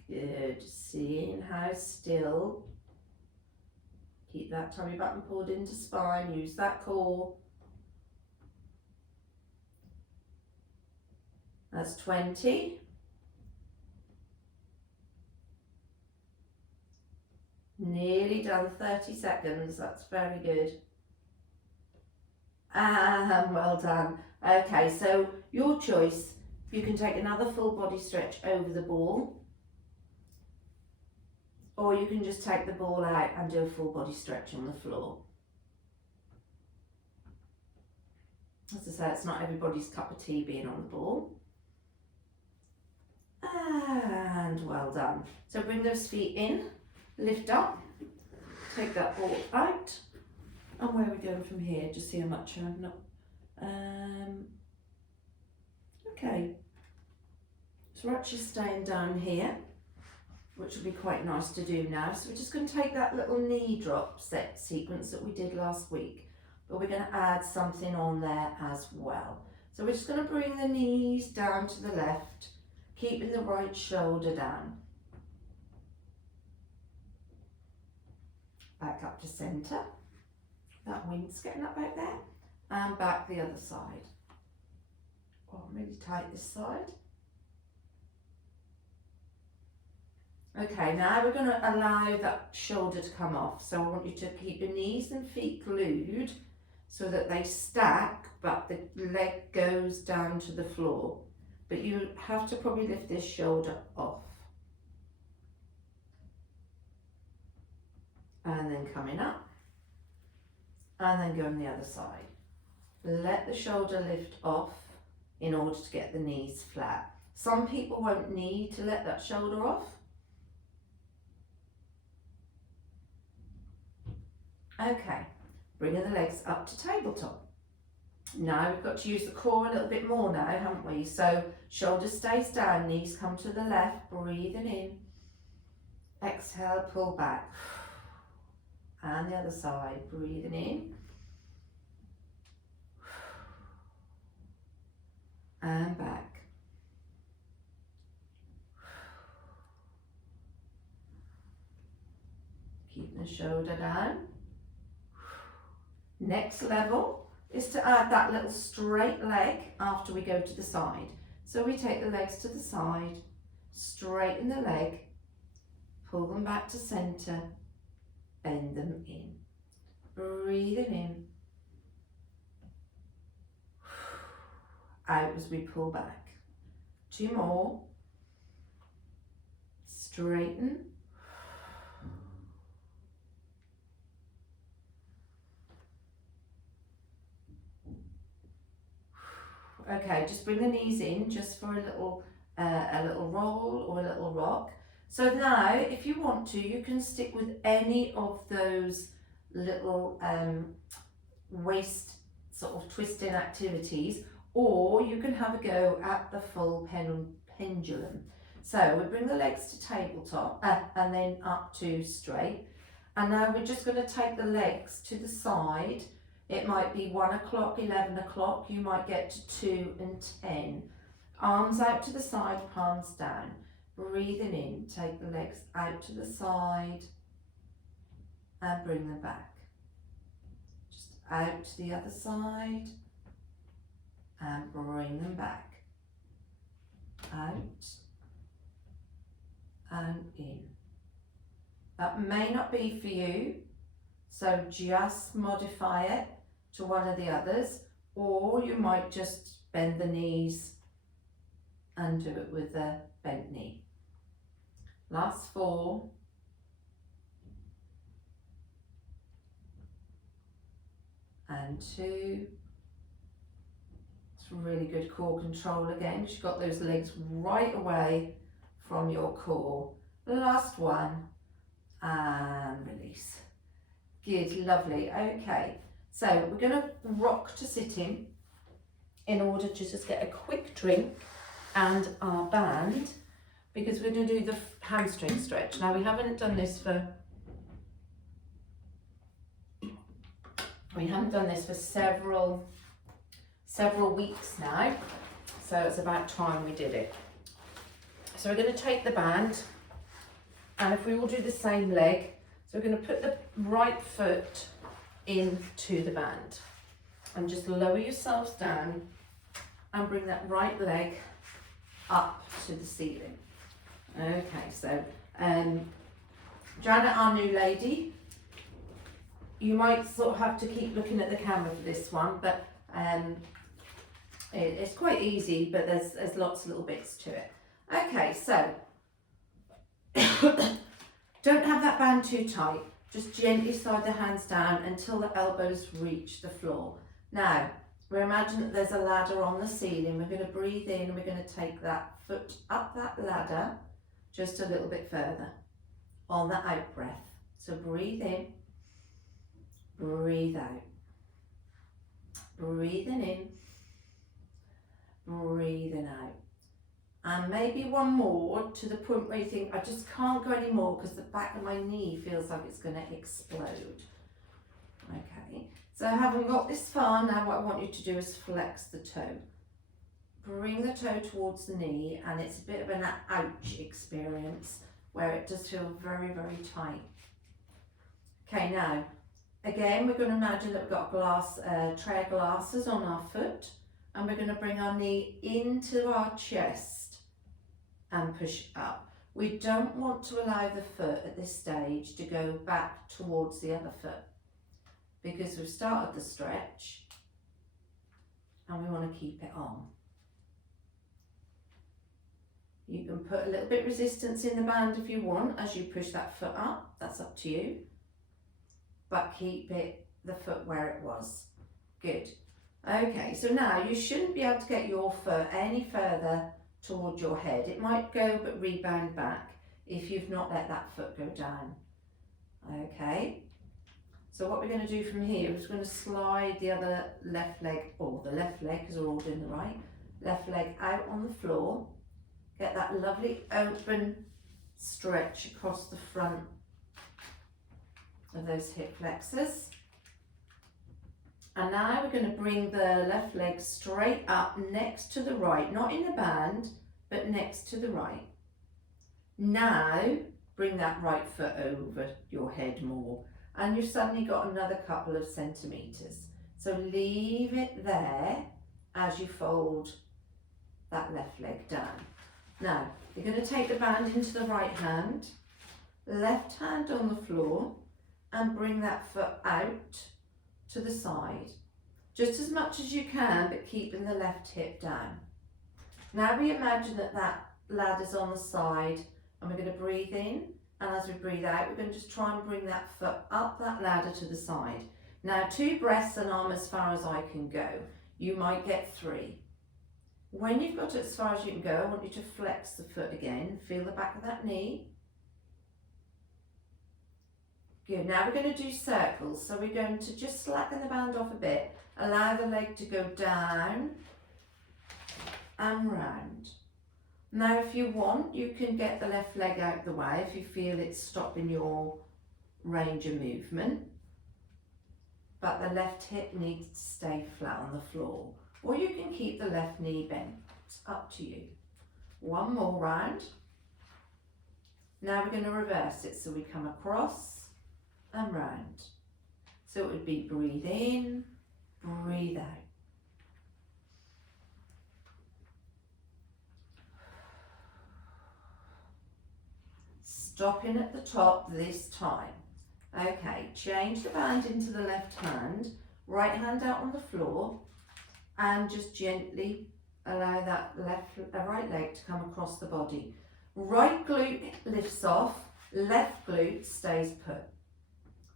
Good. Seeing how still. Keep that tummy button pulled into spine. Use that core. That's 20. Nearly done, 30 seconds. That's very good. And well done. Okay, so your choice. You can take another full body stretch over the ball, or you can just take the ball out and do a full body stretch on the floor. As I say, it's not everybody's cup of tea being on the ball. And well done. So bring those feet in, lift up, take that ball out. And where are we going from here? Just see how much I'm not. Okay. So we're actually staying down here, which will be quite nice to do now. So we're just going to take that little knee drop set sequence that we did last week, but we're going to add something on there as well. So we're just going to bring the knees down to the left, keeping the right shoulder down. Back up to centre. That wind's getting up out there. And back the other side. Oh, really tight this side. Okay, now we're going to allow that shoulder to come off. So I want you to keep your knees and feet glued so that they stack, but the leg goes down to the floor. But you have to probably lift this shoulder off. And then coming up. And then go on the other side. Let the shoulder lift off in order to get the knees flat. Some people won't need to let that shoulder off. Okay, bringing the legs up to tabletop. Now we've got to use the core a little bit more now, haven't we? So shoulder stays down, knees come to the left, breathing in. Exhale, pull back. And the other side, breathing in. And back. Keep the shoulder down. Next level is to add that little straight leg after we go to the side. So we take the legs to the side, straighten the leg, pull them back to centre, bend them in. Breathing in. Out as we pull back. 2 more. Straighten. Okay, just bring the knees in just for a little roll or a little rock. So now, if you want to, you can stick with any of those little waist sort of twisting activities, or you can have a go at the full pendulum. So we bring the legs to tabletop and then up to straight. And now we're just going to take the legs to the side. It might be 1 o'clock, 11 o'clock. You might get to 2 and 10. Arms out to the side, palms down. Breathing in, take the legs out to the side and bring them back. Just out to the other side and bring them back. Out and in. That may not be for you, so just modify it to one of the others, or you might just bend the knees and do it with a bent knee. Last 4. And 2. It's really good core control again, because you've got those legs right away from your core. Last 1. And release. Good, lovely. Okay, so we're going to rock to sitting in order to just get a quick drink and our band, because we're going to do the hamstring stretch. Now we haven't done this for several weeks now, so it's about time we did it. So we're going to take the band And if we all do the same leg, so we're going to put the right foot into the band and just lower yourselves down and bring that right leg up to the ceiling. Okay, so Janet, our new lady, you might sort of have to keep looking at the camera for this one, but it's quite easy, but there's lots of little bits to it. Okay, so don't have that band too tight. Just gently slide the hands down until the elbows reach the floor. Now, we imagine that there's a ladder on the ceiling. We're going to breathe in and we're going to take that foot up that ladder just a little bit further on the out breath. So breathe in, breathe out. Breathing in, breathing out. And maybe one more to the point where you think, I just can't go anymore because the back of my knee feels like it's going to explode. Okay, so having got this far, now what I want you to do is flex the toe. Bring the toe towards the knee, and it's a bit of an ouch experience where it does feel very, very tight. Okay, now, again, we're going to imagine that we've got a tray of glasses on our foot, and we're going to bring our knee into our chest and push up. We don't want to allow the foot at this stage to go back towards the other foot because we've started the stretch and we want to keep it on. You can put a little bit of resistance in the band if you want as you push that foot up, that's up to you, but keep the foot where it was. Good. Okay, so now you shouldn't be able to get your foot any further towards your head. It might go but rebound back if you've not let that foot go down. Okay, so what we're going to do from here is we're going to slide the other left leg, or the left leg because we're all doing the right, left leg out on the floor. Get that lovely open stretch across the front of those hip flexors. And now we're going to bring the left leg straight up next to the right, not in the band, but next to the right. Now bring that right foot over your head more, and you've suddenly got another couple of centimetres. So leave it there as you fold that left leg down. Now, you're going to take the band into the right hand, left hand on the floor, and bring that foot out to the side, just as much as you can, but keeping the left hip down. Now we imagine that that ladder's on the side, and we're going to breathe in, and as we breathe out, we're going to just try and bring that foot up that ladder to the side. Now 2 breaths and I'm as far as I can go. You might get 3. When you've got it as far as you can go, I want you to flex the foot again, feel the back of that knee. Good, now we're going to do circles, so we're going to just slacken the band off a bit, allow the leg to go down and round. Now if you want, you can get the left leg out the way if you feel it's stopping your range of movement, but the left hip needs to stay flat on the floor, or you can keep the left knee bent, it's up to you. One more round. Now we're going to reverse it, so we come across and round. So it would be breathe in, breathe out. Stopping at the top this time. Okay, change the band into the left hand, right hand out on the floor, and just gently allow that right leg to come across the body. Right glute lifts off, left glute stays put.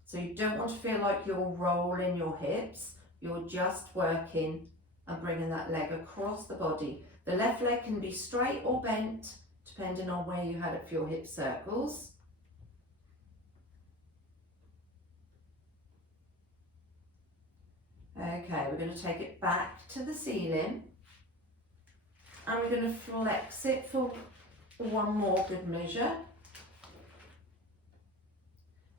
So you don't want to feel like you're rolling your hips, you're just working and bringing that leg across the body. The left leg can be straight or bent, depending on where you had it for your hip circles. Okay, we're going to take it back to the ceiling, and we're going to flex it for one more good measure.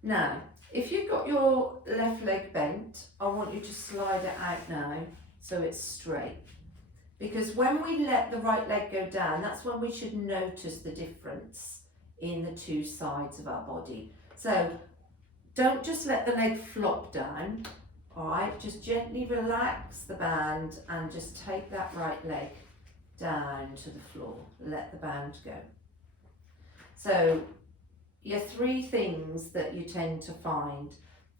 Now, if you've got your left leg bent, I want you to slide it out now so it's straight. Because when we let the right leg go down, that's when we should notice the difference in the two sides of our body. So don't just let the leg flop down, all right? Just gently relax the band and just take that right leg down to the floor. Let the band go. So your three things that you tend to find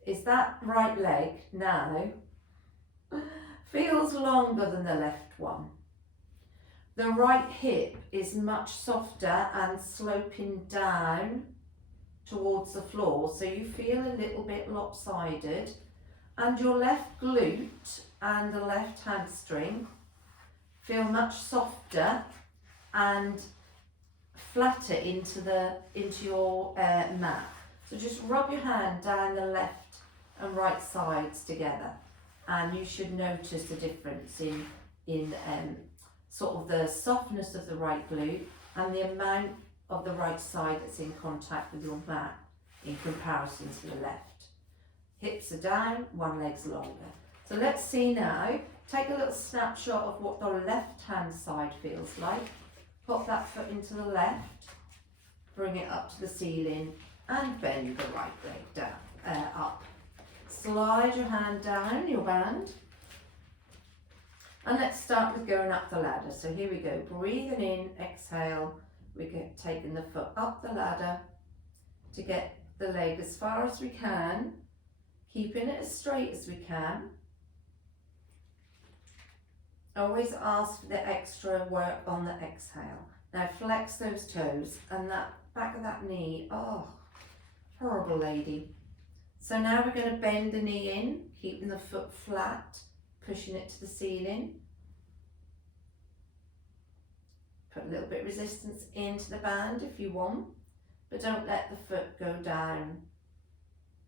is that right leg now feels longer than the left one. The right hip is much softer and sloping down towards the floor, so you feel a little bit lopsided, and your left glute and the left hamstring feel much softer and flatter into your mat. So just rub your hand down the left and right sides together, and you should notice a difference in sort of the softness of the right glute and the amount of the right side that's in contact with your mat in comparison to the left. Hips are down, one leg's longer. So let's see now, take a little snapshot of what the left hand side feels like. Pop that foot into the left, bring it up to the ceiling and bend the right leg down, up. Slide your hand down your band. And let's start with going up the ladder. So here we go, breathing in, exhale, we're taking the foot up the ladder to get the leg as far as we can, keeping it as straight as we can. Always ask for the extra work on the exhale. Now flex those toes and that back of that knee, oh, horrible lady. So now we're going to bend the knee in, keeping the foot flat, pushing it to the ceiling. Put a little bit of resistance into the band if you want, but don't let the foot go down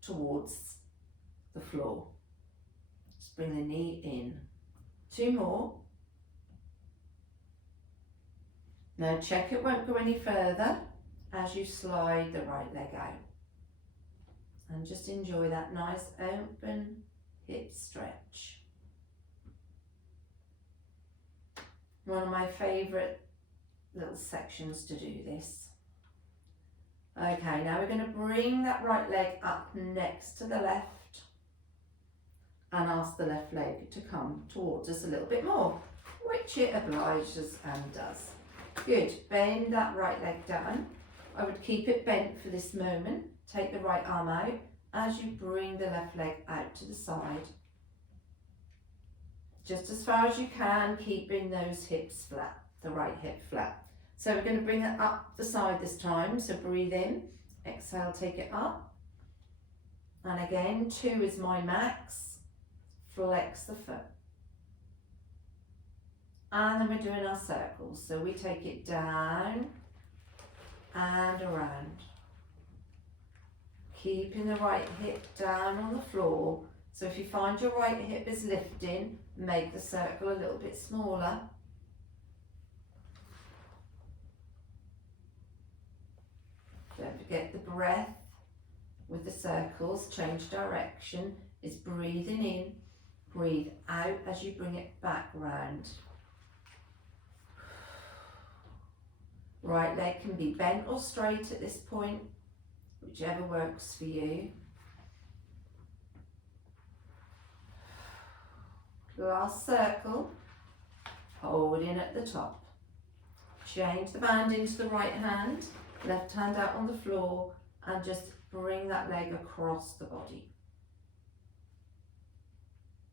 towards the floor. Just bring the knee in. 2 more. Now check it won't go any further as you slide the right leg out. And just enjoy that nice open hip stretch. One of my favourite little sections to do this. Okay, now we're going to bring that right leg up next to the left and ask the left leg to come towards us a little bit more, which it obliges and does. Good, bend that right leg down. I would keep it bent for this moment. Take the right arm out as you bring the left leg out to the side. Just as far as you can, keeping those hips flat, the right hip flat. So we're going to bring it up the side this time. So breathe in, exhale, take it up. And again, 2 is my max. Flex the foot. And then we're doing our circles. So we take it down and around. Keeping the right hip down on the floor. So if you find your right hip is lifting, make the circle a little bit smaller. Don't forget the breath with the circles, change direction, is breathing in, breathe out as you bring it back round. Right leg can be bent or straight at this point, whichever works for you. Last circle, holding at the top. Change the band into the right hand, left hand out on the floor, and just bring that leg across the body.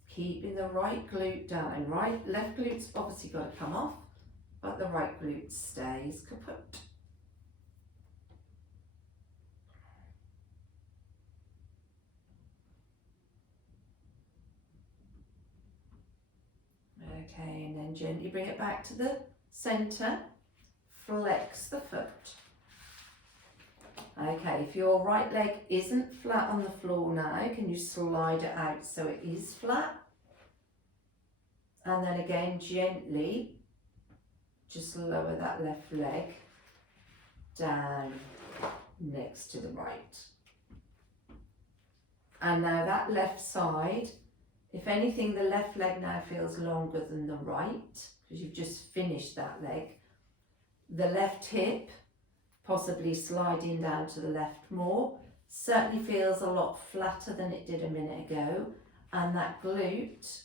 Keeping the right glute down. Left glute's obviously got to come off, but the right glute stays kaput. Okay, and then gently bring it back to the center. Flex the foot. Okay, if your right leg isn't flat on the floor now, can you slide it out so it is flat? And then again, gently, just lower that left leg down next to the right. And now that left side, if anything, the left leg now feels longer than the right, because you've just finished that leg. The left hip, possibly sliding down to the left more. Certainly feels a lot flatter than it did a minute ago, and that glute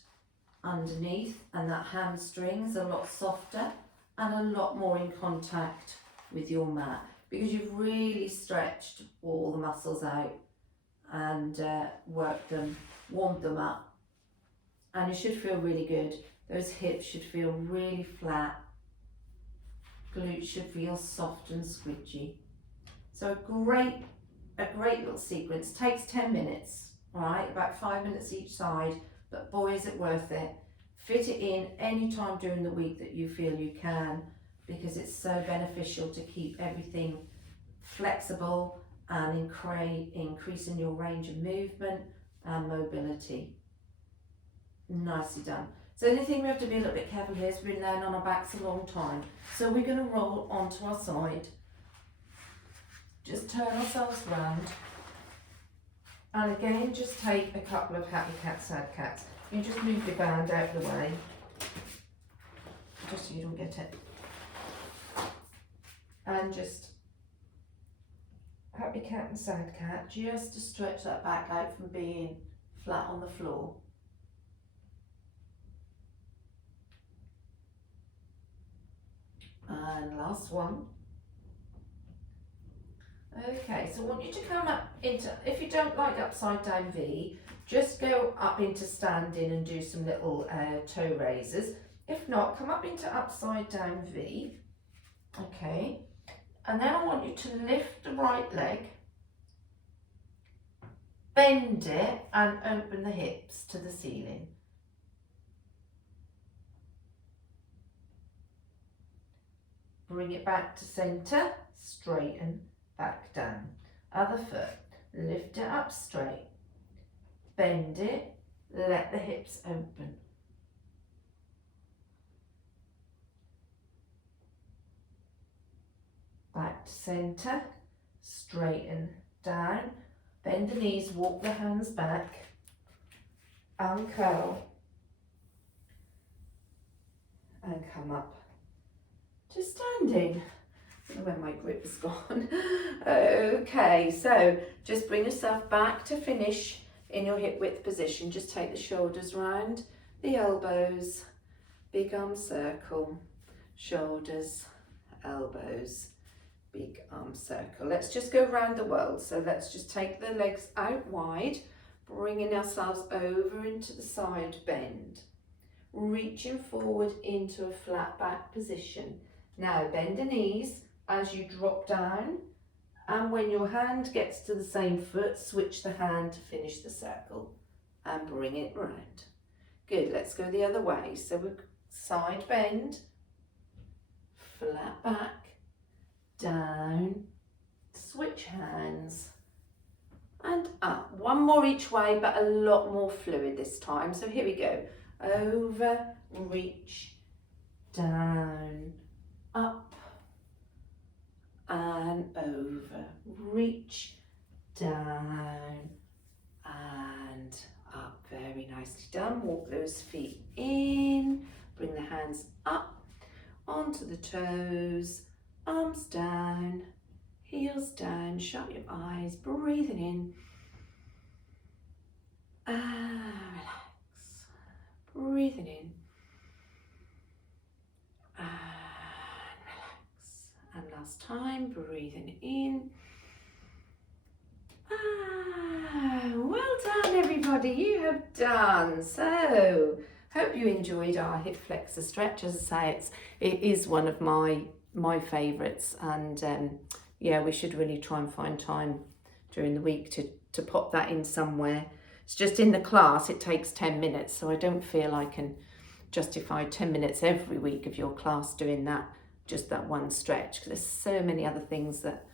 underneath and that hamstring is a lot softer and a lot more in contact with your mat, because you've really stretched all the muscles out and worked them, warmed them up, and it should feel really good. Those hips should feel really flat, glutes should feel soft and squidgy. So a great little sequence. Takes 10 minutes, all right, about 5 minutes each side, but boy is it worth it. Fit it in any time during the week that you feel you can, because it's so beneficial to keep everything flexible and increasing your range of movement and mobility. Nicely done. So the only thing we have to be a little bit careful here is we've been laying on our backs a long time. So we're going to roll onto our side. Just turn ourselves round. And again, just take a couple of happy cat, sad cats. You just move your band out of the way, just so you don't get it. And just happy cat and sad cat, just to stretch that back out from being flat on the floor. And last one. Okay, so I want you to come up into, if you don't like upside down V, just go up into standing and do some little toe raises. If not, come up into upside down V. Okay, and then I want you to lift the right leg, bend it and open the hips to the ceiling. Bring it back to centre, straighten, back down. Other foot, lift it up straight, bend it, let the hips open. Back to centre, straighten down, bend the knees, walk the hands back, uncurl, and come up to standing. I don't know where my grip has gone. Okay, so just bring yourself back to finish in your hip width position. Just take the shoulders round, the elbows, big arm circle, shoulders, elbows, big arm circle. Let's just go around the world. So let's just take the legs out wide, bringing ourselves over into the side bend, reaching forward into a flat back position. Now bend the knees as you drop down, and when your hand gets to the same foot, switch the hand to finish the circle and bring it round. Good, let's go the other way. So we're side bend, flat back, down, switch hands and up. One more each way, but a lot more fluid this time. So here we go. Over, reach, down, up and over, reach, down and up. Very nicely done. Walk those feet in, bring the hands up onto the toes, arms down, heels down, shut your eyes, breathing in and relax, breathing in and relax, and last time, breathing in. Well done everybody, you have done. So hope you enjoyed our hip flexor stretch. As I say, it is one of my favourites, and yeah, we should really try and find time during the week to pop that in somewhere. It's just in the class it takes 10 minutes, so I don't feel I can justify 10 minutes every week of your class doing that, just that one stretch, because there's so many other things that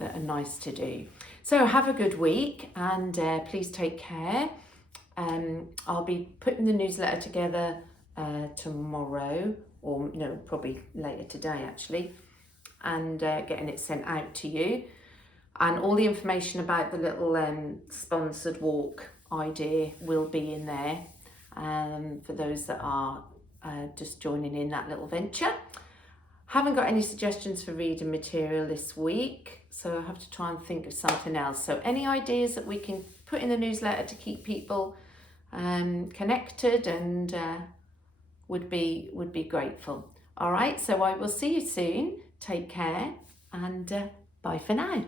are nice to do. So have a good week, and please take care. I'll be putting the newsletter together tomorrow, or no, probably later today actually, and getting it sent out to you. And all the information about the little sponsored walk idea will be in there for those that are just joining in that little venture. Haven't got any suggestions for reading material this week, so I have to try and think of something else. So any ideas that we can put in the newsletter to keep people connected and would be grateful. All right, so I will see you soon. Take care and bye for now.